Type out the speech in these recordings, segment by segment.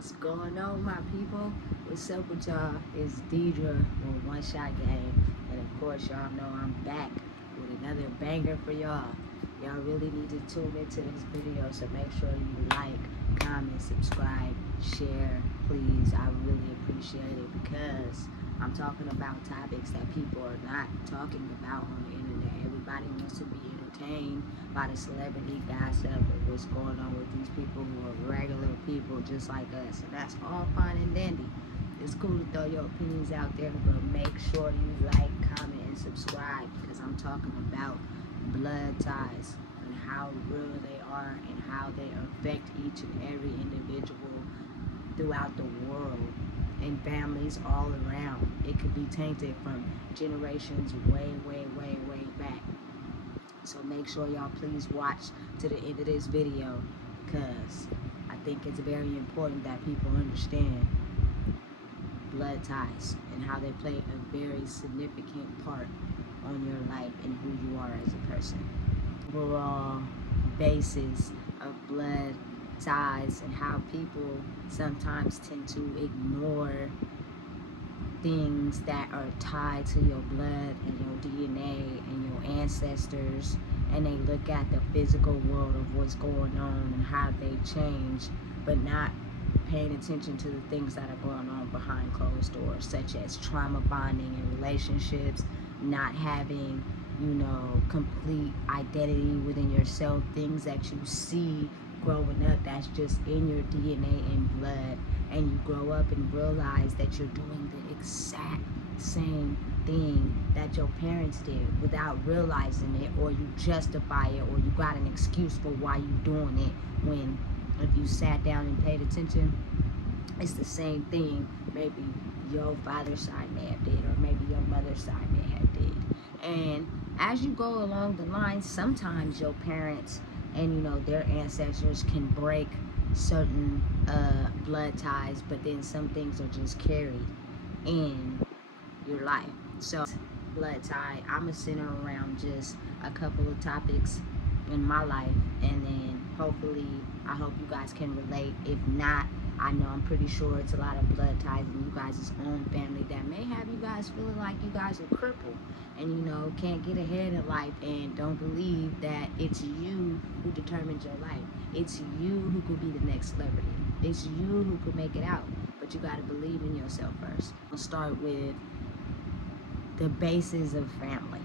What's going on, my people? What's up with y'all? It's Deidre with One Shot Game. And of course, y'all know I'm back with another banger for y'all. Y'all really need to tune into this video, so make sure you like, comment, subscribe, share, please. I really appreciate it because I'm talking about topics that people are not talking about on the internet. Everybody wants to be entertained by the celebrity gossip and what's going on with these people who are regular people just like us. And that's all fine and dandy. It's cool to throw your opinions out there, but make sure you like, comment, and subscribe because I'm talking about blood ties and how real they are and how they affect each and every individual throughout the world and families all around. It could be tainted from generations way back. So make sure y'all please watch to the end of this video because I think it's very important that people understand blood ties and how they play a very significant part on your life and who you are as a person. Overall basis of blood ties and how people sometimes tend to ignore things that are tied to your blood and your DNA and your ancestors, and they look at the physical world of what's going on and how they change, but not paying attention to the things that are going on behind closed doors, such as trauma bonding in relationships, not having, complete identity within yourself, things that you see growing up that's just in your DNA and blood, and you grow up and realize that you're doing the exact same thing that your parents did without realizing it, or you justify it, or you got an excuse for why you're doing it, when if you sat down and paid attention, it's the same thing maybe your father's side may have did, or maybe your mother's side may have did. And as you go along the line, sometimes your parents and their ancestors can break certain blood ties, but then some things are just carried in your life. So blood tie, I'm gonna center around just a couple of topics in my life, and then hopefully I hope you guys can relate. If not, I know I'm pretty sure it's a lot of blood ties in you guys' own family that may have you guys feeling like you guys are crippled and can't get ahead in life and don't believe that it's you who determines your life. It's you who could be the next celebrity. It's you who could make it out, but you got to believe in yourself first. I'll start with the basis of family.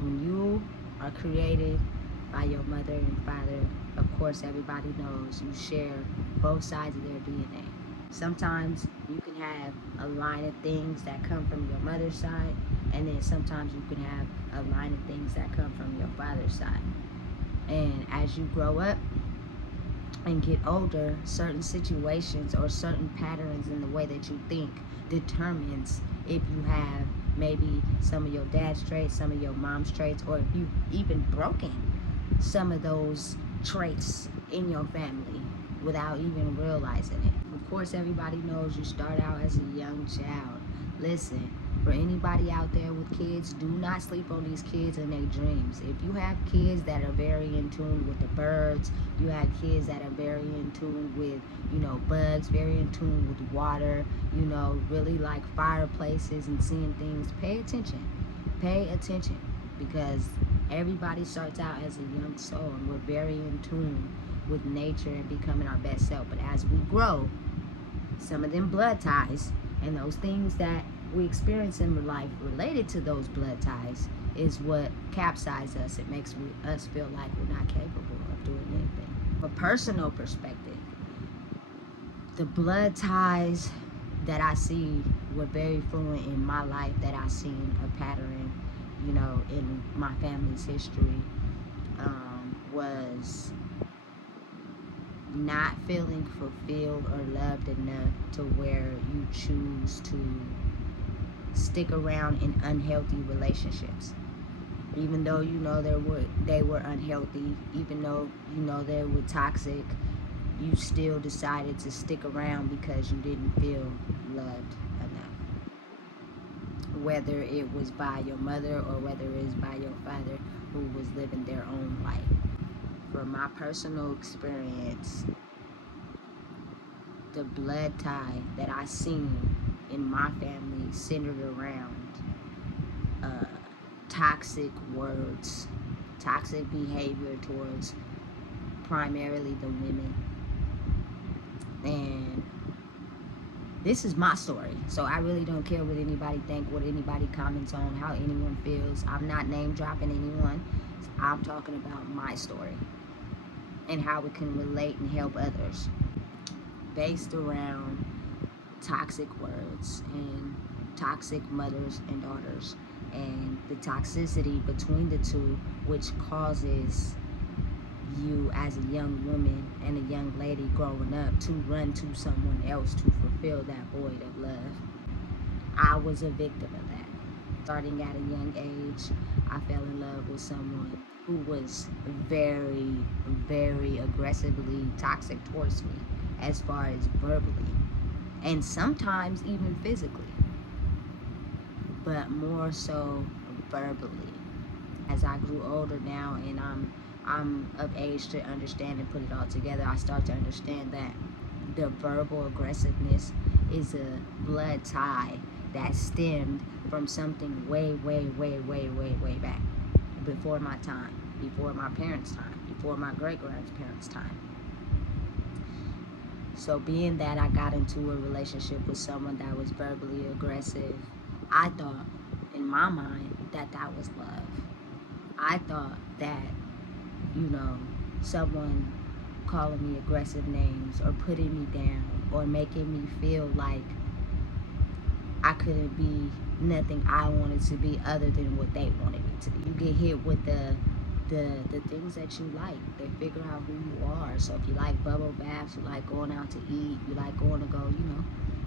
When you are created by your mother and father, of course everybody knows you share both sides of their DNA. Sometimes you can have a line of things that come from your mother's side, and then sometimes you can have a line of things that come from your father's side. And as you grow up and get older, certain situations or certain patterns in the way that you think determines if you have maybe some of your dad's traits, some of your mom's traits, or if you've even broken some of those traits in your family without even realizing it. Of course, everybody knows you start out as a young child. Listen, for anybody out there with kids, do not sleep on these kids and their dreams. If you have kids that are very in tune with the birds, you have kids that are very in tune with, bugs, very in tune with water, really like fireplaces and seeing things, pay attention. Pay attention, because everybody starts out as a young soul and we're very in tune with nature and becoming our best self. But as we grow, some of them blood ties and those things that we experience in life related to those blood ties is what capsizes us. It makes us feel like we're not capable of doing anything. From a personal perspective, the blood ties that I see were very fluent in my life, that I seen a pattern, in my family's history, was not feeling fulfilled or loved enough to where you choose to stick around in unhealthy relationships, even though they were unhealthy, even though they were toxic. You still decided to stick around because you didn't feel loved enough, whether it was by your mother or whether it was by your father, who was living their own life. From my personal experience, the blood tie that I seen in my family centered around toxic words, toxic behavior towards primarily the women. And this is my story, so I really don't care what anybody think, what anybody comments on, how anyone feels. I'm not name dropping anyone. I'm talking about my story and how it can relate and help others, based around toxic words and toxic mothers and daughters, and the toxicity between the two, which causes you as a young woman and a young lady growing up to run to someone else to fulfill that void of love. I was a victim of that. Starting at a young age, I fell in love with someone who was very, very aggressively toxic towards me, as far as verbally, and sometimes even physically, but more so verbally. As I grew older now and I'm of age to understand and put it all together, I start to understand that the verbal aggressiveness is a blood tie that stemmed from something way, way, way, way, way, way back, before my time, before my parents' time, before my great-grandparents' time. So being that I got into a relationship with someone that was verbally aggressive, I thought in my mind that that was love. I thought that, someone calling me aggressive names or putting me down or making me feel like I couldn't be nothing I wanted to be other than what they wanted me to be. You get hit with the things that you like. They figure out who you are. So if you like bubble baths, you like going out to eat, you like going to go,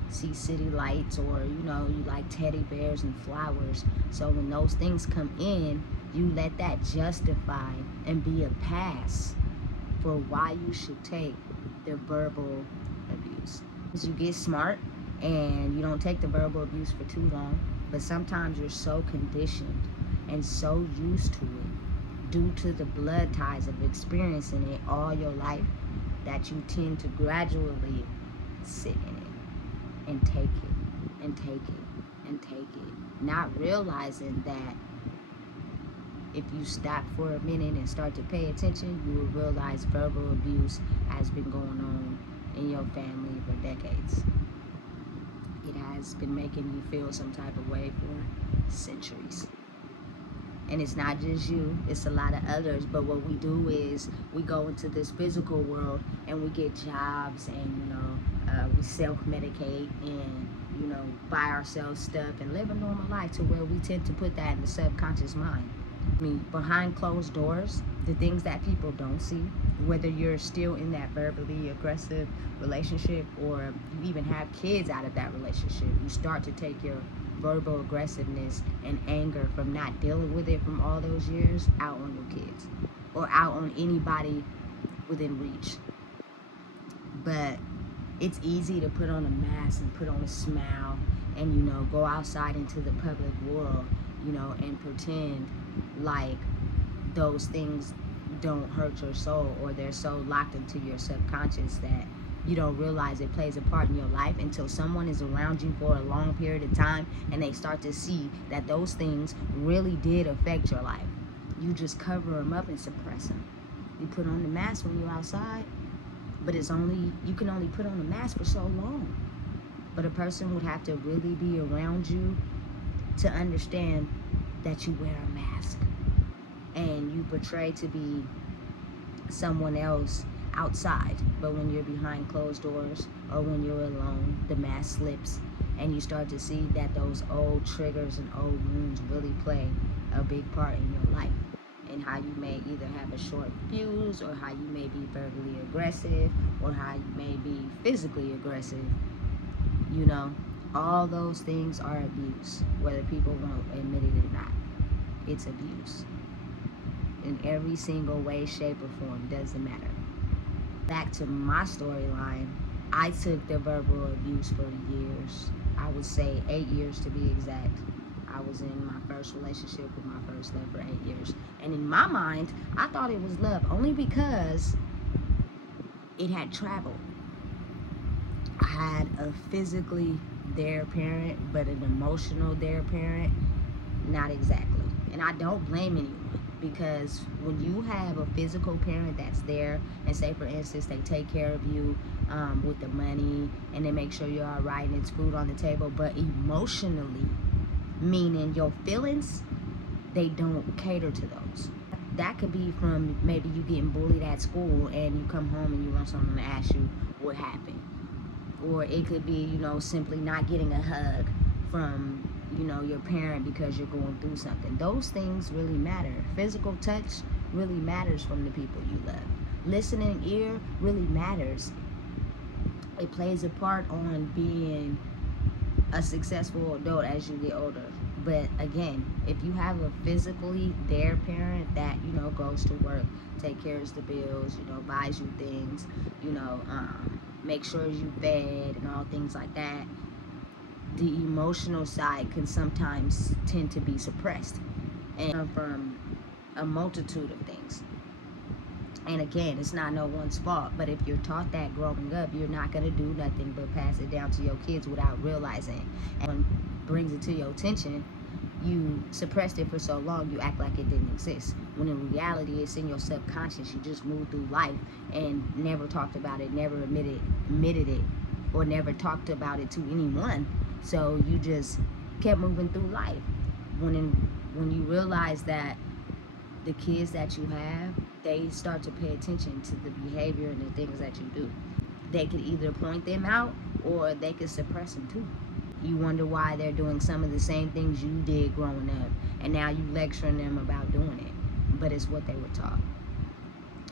see city lights, or you like teddy bears and flowers. So when those things come in, you let that justify and be a pass for why you should take the verbal abuse. As you get smart and you don't take the verbal abuse for too long, but sometimes you're so conditioned and so used to it due to the blood ties of experiencing it all your life that you tend to gradually sit in it and take it and take it and take it, not realizing that if you stop for a minute and start to pay attention, you will realize verbal abuse has been going on in your family for decades. It has been making you feel some type of way for centuries. And it's not just you, it's a lot of others. But what we do is we go into this physical world and we get jobs and, we self-medicate and, buy ourselves stuff and live a normal life, to where we tend to put that in the subconscious mind. I mean, behind closed doors, the things that people don't see, whether you're still in that verbally aggressive relationship or you even have kids out of that relationship, you start to take your verbal aggressiveness and anger from not dealing with it from all those years out on your kids or out on anybody within reach. But it's easy to put on a mask and put on a smile and go outside into the public world, and pretend like those things don't hurt your soul, or they're so locked into your subconscious that you don't realize it plays a part in your life until someone is around you for a long period of time and they start to see that those things really did affect your life. You just cover them up and suppress them. You put on the mask when you're outside, but you can only put on the mask for so long. But a person would have to really be around you to understand that you wear a mask and you portray to be someone else outside, but when you're behind closed doors or when you're alone, the mask slips and you start to see that those old triggers and old wounds really play a big part in your life, and how you may either have a short fuse, or how you may be verbally aggressive, or how you may be physically aggressive. All those things are abuse, whether people won't admit it or not. It's abuse in every single way, shape, or form. Doesn't matter. Back to my storyline, I took the verbal abuse for years. I would say 8 years to be exact. I was in my first relationship with my first love for 8 years. And in my mind, I thought it was love only because it had traveled. I had a physically their parent, but an emotional their parent, not exactly. And I don't blame anyone, because when you have a physical parent that's there, and say for instance they take care of you with the money, and they make sure you're all right and it's food on the table, but emotionally, meaning your feelings, they don't cater to those. That could be from maybe you getting bullied at school and you come home and you want someone to ask you what happened. Or it could be, simply not getting a hug from, your parent because you're going through something. Those things really matter. Physical touch really matters from the people you love. Listening ear really matters. It plays a part on being a successful adult as you get older. But again, if you have a physically there parent that goes to work, take care of the bills, buys you things, make sure you fed and all things like that, the emotional side can sometimes tend to be suppressed, and from a multitude of things. And again, it's not no one's fault, but if you're taught that growing up, you're not going to do nothing but pass it down to your kids without realizing. And when brings it to your attention, you suppressed it for so long, you act like it didn't exist. When in reality, it's in your subconscious. You just moved through life and never talked about it, never admitted it, or never talked about it to anyone. So you just kept moving through life. When you realize that the kids that you have, they start to pay attention to the behavior and the things that you do. They could either point them out or they could suppress them too. You wonder why they're doing some of the same things you did growing up, and now you lecturing them about doing it. But it's what they were taught.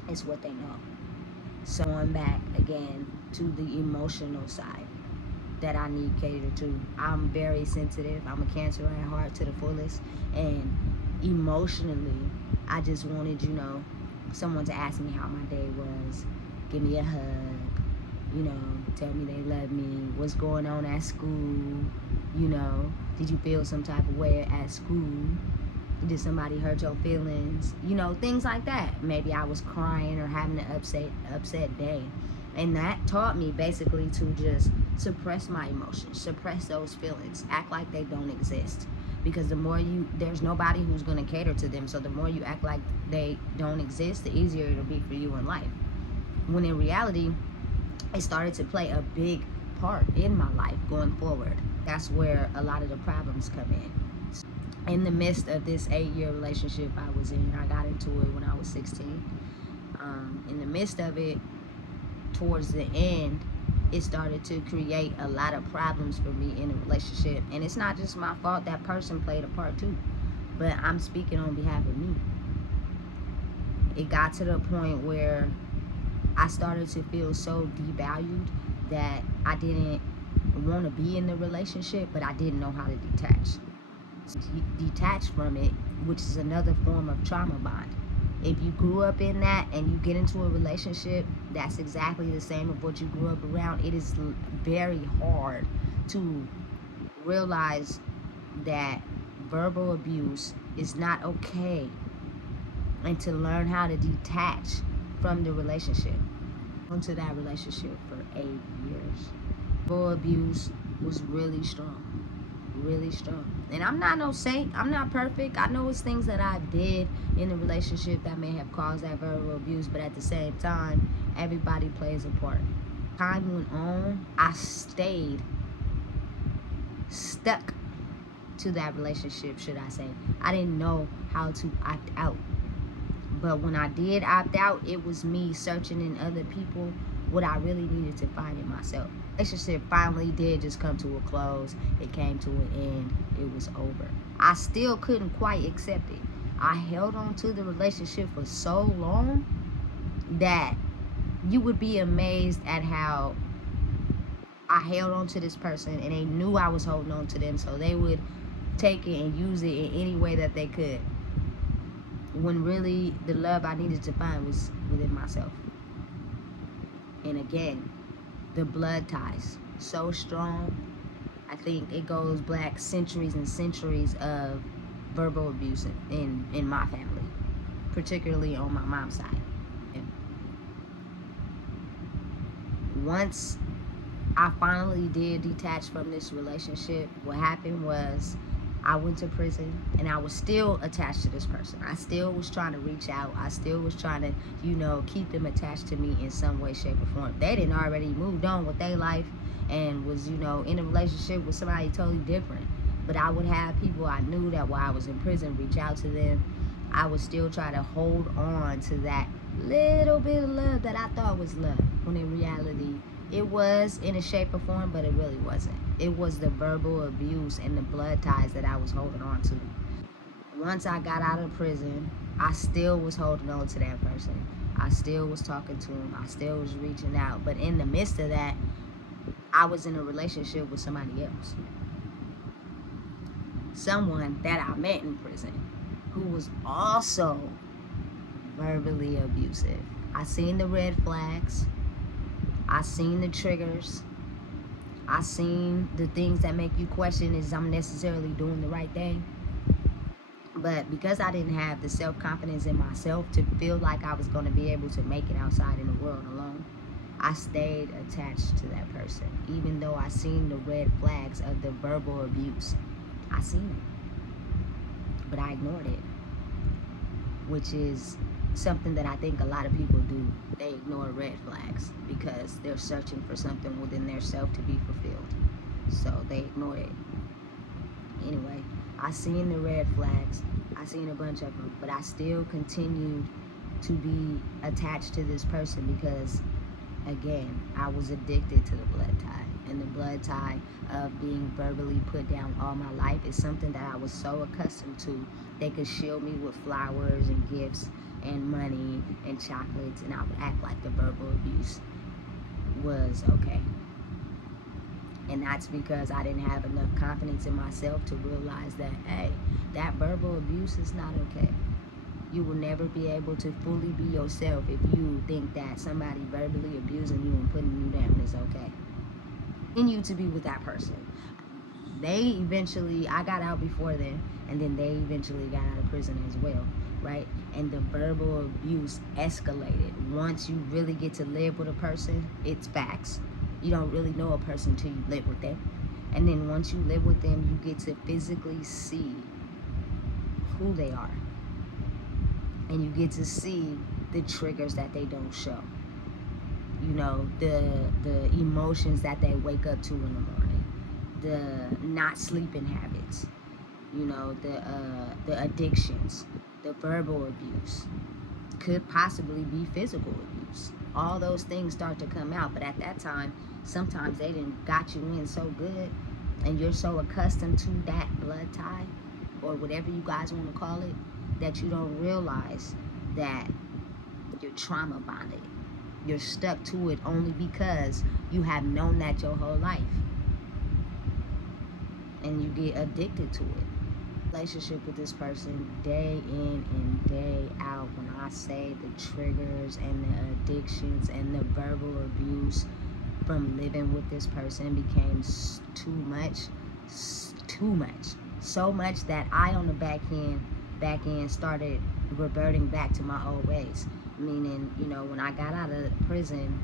It's what they know. So going back again to the emotional side that I need catered to. I'm very sensitive. I'm a Cancer at heart to the fullest, and emotionally, I just wanted, someone to ask me how my day was, give me a hug, tell me they love me, what's going on at school, did you feel some type of way at school, did somebody hurt your feelings, things like that. Maybe I was crying or having an upset day. And that taught me basically to just suppress my emotions, suppress those feelings, act like they don't exist. Because the more there's nobody who's going to cater to them. So the more you act like they don't exist, the easier it'll be for you in life. When in reality, it started to play a big part in my life going forward. That's where a lot of the problems come in. In the midst of this 8-year relationship I was in, I got into it when I was 16. In the midst of it, towards the end, it started to create a lot of problems for me in a relationship. And it's not just my fault. That person played a part too. But I'm speaking on behalf of me. It got to the point where I started to feel so devalued that I didn't want to be in the relationship, but I didn't know how to detach from it, which is another form of trauma bond. If you grew up in that and you get into a relationship that's exactly the same of what you grew up around, it is very hard to realize that verbal abuse is not okay, and to learn how to detach from the relationship. Into that relationship for 8 years. Verbal abuse was really strong. Really strong. And I'm not no saint. I'm not perfect. I know it's things that I did in the relationship that may have caused that verbal abuse, but at the same time, everybody plays a part. Time went on, I stayed stuck to that relationship, should I say. I didn't know how to opt out. But when I did opt out, it was me searching in other people what I really needed to find in myself. The relationship finally did just come to a close. It came to an end. It was over. I still couldn't quite accept it. I held on to the relationship for so long that you would be amazed at how I held on to this person, and they knew I was holding on to them, so they would take it and use it in any way that they could, when really the love I needed to find was within myself. And again, the blood ties so strong. I think it goes back centuries and centuries of verbal abuse in my family, particularly on my mom's side. And once I finally did detach from this relationship. What happened was I went to prison and I was still attached to this person. I still was trying to reach out. I still was trying to, keep them attached to me in some way, shape, or form. They didn't already moved on with their life and was, in a relationship with somebody totally different. But I would have people I knew that while I was in prison reach out to them. I would still try to hold on to that little bit of love that I thought was love, when in reality it was in a shape or form, but it really wasn't. It was the verbal abuse and the blood ties that I was holding on to. Once I got out of prison, I still was holding on to that person. I still was talking to him. I still was reaching out. But in the midst of that, I was in a relationship with somebody else. Someone that I met in prison who was also verbally abusive. I seen the red flags. I seen the triggers. I seen the things that make you question, is I'm necessarily doing the right thing? But because I didn't have the self-confidence in myself to feel like I was going to be able to make it outside in the world alone, I stayed attached to that person. Even though I seen the red flags of the verbal abuse, I seen it. But I ignored it, which is something that I think a lot of people do. They ignore red flags because they're searching for something within their self to be fulfilled. So they ignore it. Anyway, I seen the red flags. I seen a bunch of them, but I still continued to be attached to this person because, again, I was addicted to the blood tie. And the blood tie of being verbally put down all my life is something that I was so accustomed to. They could shield me with flowers and gifts and money and chocolates, and I would act like the verbal abuse was okay. And that's because I didn't have enough confidence in myself to realize that, hey, that verbal abuse is not okay. You will never be able to fully be yourself if you think that somebody verbally abusing you and putting you down is okay. Continue to be with that person. I got out before then, and then they eventually got out of prison as well, right? And the verbal abuse escalated. Once you really get to live with a person, it's facts. You don't really know a person till you live with them. And then once you live with them, you get to physically see who they are. And you get to see the triggers that they don't show. The emotions that they wake up to in the morning, the not sleeping habits, the addictions, the verbal abuse, could possibly be physical abuse. All those things start to come out, but at that time, sometimes they didn't got you in so good, and you're so accustomed to that blood tie, or whatever you guys want to call it, that you don't realize that you're trauma bonded. You're stuck to it only because you have known that your whole life, and you get addicted to it. Relationship with this person day in and day out. When I say the triggers and the addictions and the verbal abuse from living with this person became too much, so much that I on the back end started reverting back to my old ways. Meaning, when I got out of prison,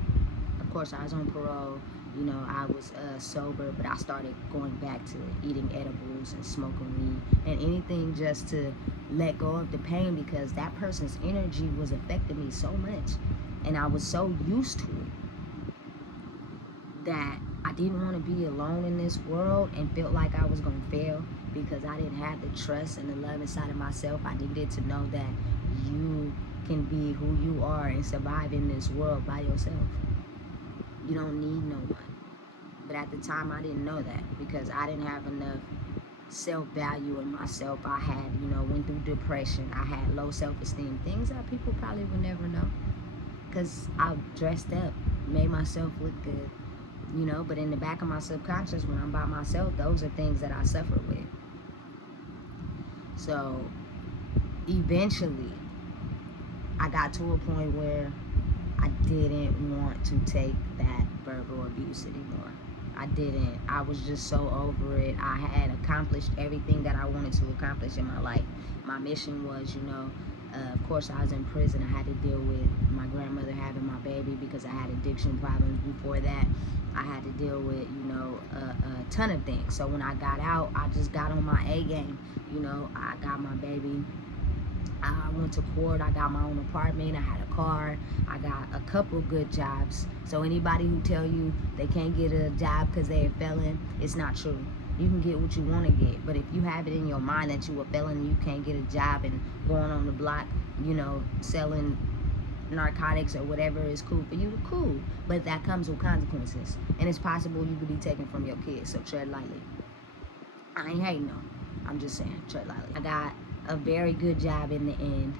of course I was on parole. I was sober, but I started going back to eating edibles and smoking weed and anything just to let go of the pain, because that person's energy was affecting me so much, and I was so used to it that I didn't want to be alone in this world and felt like I was going to fail because I didn't have the trust and the love inside of myself. I needed to know that you can be who you are and survive in this world by yourself. You don't need no one. But at the time, I didn't know that because I didn't have enough self-value in myself. I had, went through depression. I had low self-esteem, things that people probably would never know because I dressed up, made myself look good, but in the back of my subconscious, when I'm by myself, those are things that I suffer with. So eventually, I got to a point where I didn't want to take that verbal abuse anymore. I didn't. I was just so over it. I had accomplished everything that I wanted to accomplish in my life. My mission was, Of course, I was in prison. I had to deal with my grandmother having my baby because I had addiction problems before that. I had to deal with, a ton of things. So when I got out, I just got on my A game. I got my baby. I went to court. I got my own apartment. I had a car. I got a couple good jobs. So anybody who tell you they can't get a job because they're a felon, it's not true. You can get what you want to get, but if you have it in your mind that you a felon and you can't get a job and going on the block, selling narcotics or whatever is cool for you, cool. But that comes with consequences, and it's possible you could be taken from your kids. So tread lightly. I ain't hating though. I'm just saying, tread lightly. I got a very good job in the end,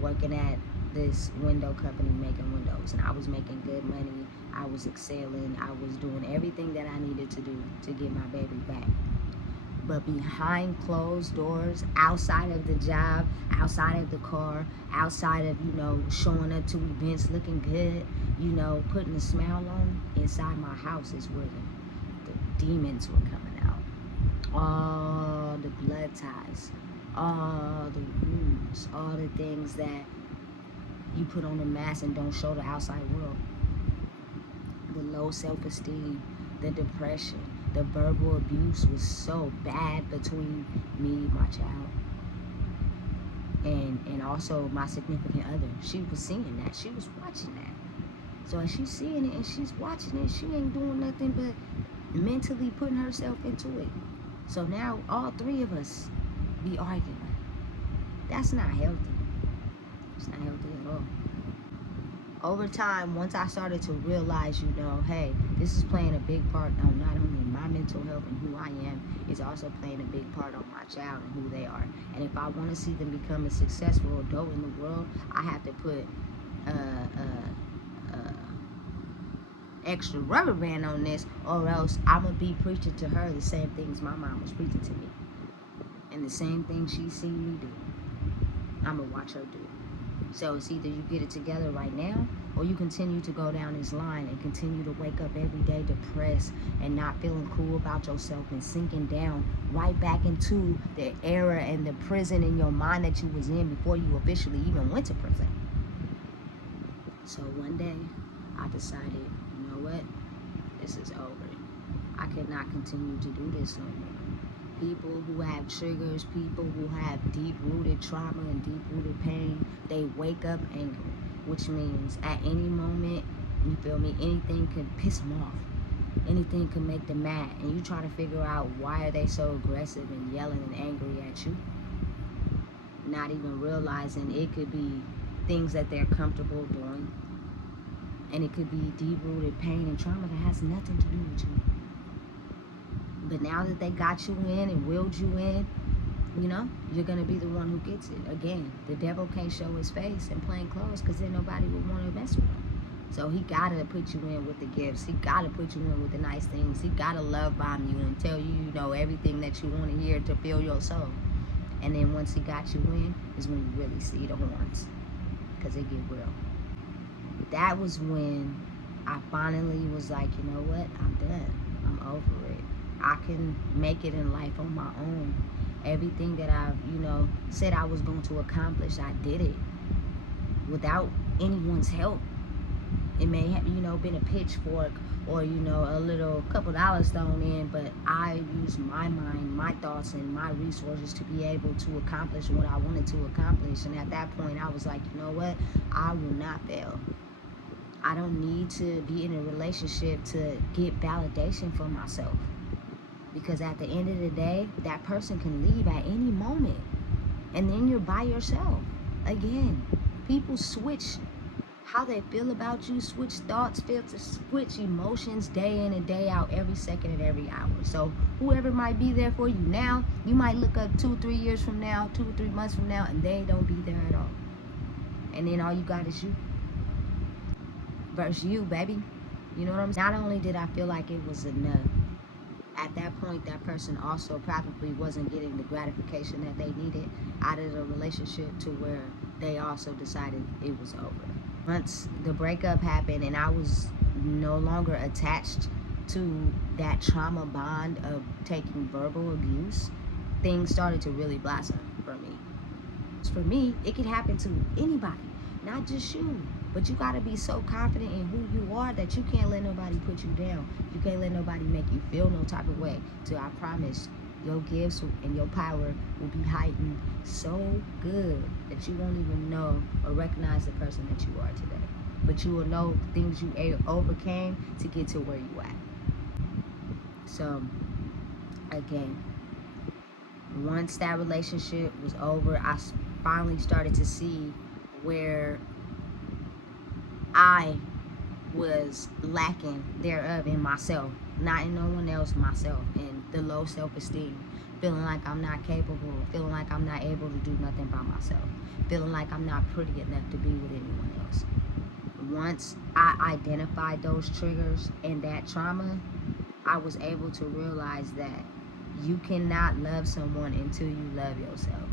working at this window company making windows, and I was making good money. I was excelling. I was doing everything that I needed to do to get my baby back. But behind closed doors, outside of the job, outside of the car, outside of, showing up to events looking good, putting a smile on, inside my house is where the demons were coming out. All the blood ties, all the wounds, all the things that you put on the mask and don't show the outside world. The low self-esteem, the depression, the verbal abuse was so bad between me, my child, and also my significant other. She was seeing that. She was watching that. So as she's seeing it and she's watching it, she ain't doing nothing but mentally putting herself into it. So now all three of us be arguing. That's not healthy. It's not healthy at all. Over time, once I started to realize, hey, this is playing a big part on not only my mental health and who I am, it's also playing a big part on my child and who they are. And if I want to see them become a successful adult in the world, I have to put extra rubber band on this, or else I'm going to be preaching to her the same things my mom was preaching to me. And the same thing she seen me do, I'm going to watch her do. So it's either you get it together right now, or you continue to go down this line and continue to wake up every day depressed and not feeling cool about yourself and sinking down right back into the era and the prison in your mind that you was in before you officially even went to prison. So one day, I decided, you know what? This is over. I cannot continue to do this no more. People who have triggers, people who have deep-rooted trauma and deep-rooted pain, they wake up angry, which means at any moment, you feel me, anything can piss them off. Anything can make them mad. And you try to figure out why are they so aggressive and yelling and angry at you, not even realizing it could be things that they're comfortable doing. And it could be deep-rooted pain and trauma that has nothing to do with you. But now that they got you in and willed you in, you're going to be the one who gets it. Again, the devil can't show his face in plain clothes because then nobody will want to mess with him. So he got to put you in with the gifts. He got to put you in with the nice things. He got to love bomb you and tell you, everything that you want to hear to fill your soul. And then once he got you in is when you really see the horns, because they get real. That was when I finally was like, you know what? I'm done. I'm over it. I can make it in life on my own. Everything that I've, said I was going to accomplish, I did it without anyone's help. It may have, been a pitchfork or, a little couple dollars thrown in, but I used my mind, my thoughts, and my resources to be able to accomplish what I wanted to accomplish. And at that point, I was like, you know what? I will not fail. I don't need to be in a relationship to get validation for myself. Because at the end of the day, that person can leave at any moment. And then you're by yourself. Again, people switch how they feel about you, switch thoughts, switch emotions day in and day out, every second and every hour. So whoever might be there for you now, you might look up 2 or 3 years from now, 2 or 3 months from now, and they don't be there at all. And then all you got is you. Versus you, baby. You know what I'm saying? Not only did I feel like it was enough, at that point, that person also probably wasn't getting the gratification that they needed out of the relationship to where they also decided it was over. Once the breakup happened and I was no longer attached to that trauma bond of taking verbal abuse, things started to really blossom for me. For me, it could happen to anybody, not just you. But you gotta be so confident in who you are that you can't let nobody put you down. You can't let nobody make you feel no type of way. So I promise, your gifts and your power will be heightened so good that you won't even know or recognize the person that you are today. But you will know things you overcame to get to where you at. So again, once that relationship was over, I finally started to see where I was lacking thereof in myself, not in no one else, myself, and the low self-esteem, feeling like I'm not capable, feeling like I'm not able to do nothing by myself, feeling like I'm not pretty enough to be with anyone else. Once I identified those triggers and that trauma, I was able to realize that you cannot love someone until you love yourself.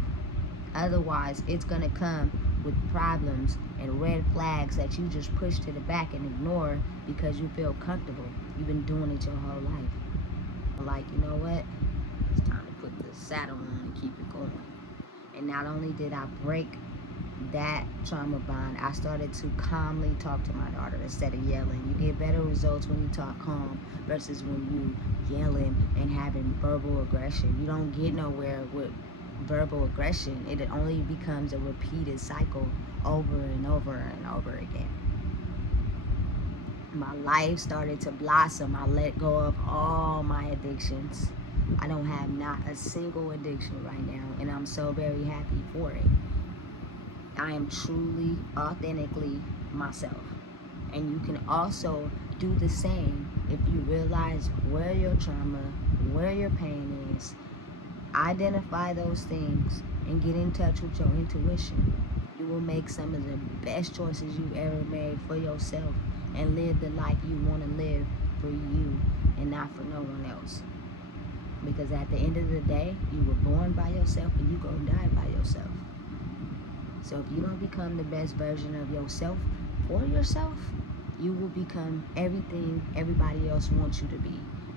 Otherwise, it's gonna come with problems and red flags that you just push to the back and ignore because you feel comfortable. You've been doing it your whole life. Like, you know what? It's time to put the saddle on and keep it going. And not only did I break that trauma bond, I started to calmly talk to my daughter instead of yelling. You get better results when you talk calm versus when you yelling and having verbal aggression. You don't get nowhere with verbal aggression. It only becomes a repeated cycle over and over and over again. My life started to blossom. I let go of all my addictions. I don't have not a single addiction right now, and I'm so very happy for it. I am truly, authentically myself. And you can also do the same if you realize where your trauma, where your pain is, identify those things, and get in touch with your intuition. You will make some of the best choices you've ever made for yourself and live the life you want to live for you and not for no one else. Because at the end of the day, you were born by yourself and you're going to die by yourself. So if you don't become the best version of yourself for yourself, you will become everything everybody else wants you to be.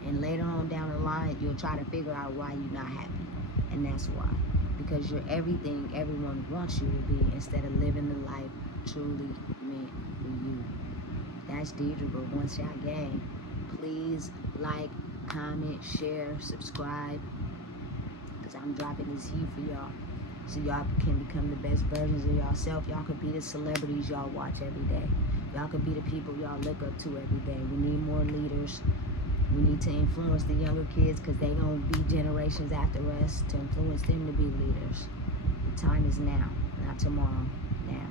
And later on down the line, you'll try to figure out why you're not happy. And that's why. Because you're everything everyone wants you to be instead of living the life truly meant for you. That's Deidre, but once y'all gang, please like, comment, share, subscribe. Because I'm dropping this heat for y'all. So y'all can become the best versions of yourself. Y'all could be the celebrities y'all watch every day. Y'all could be the people y'all look up to every day. We need more leaders. We need to influence the younger kids because they gonna be generations after us to influence them to be leaders. The time is now, not tomorrow, now.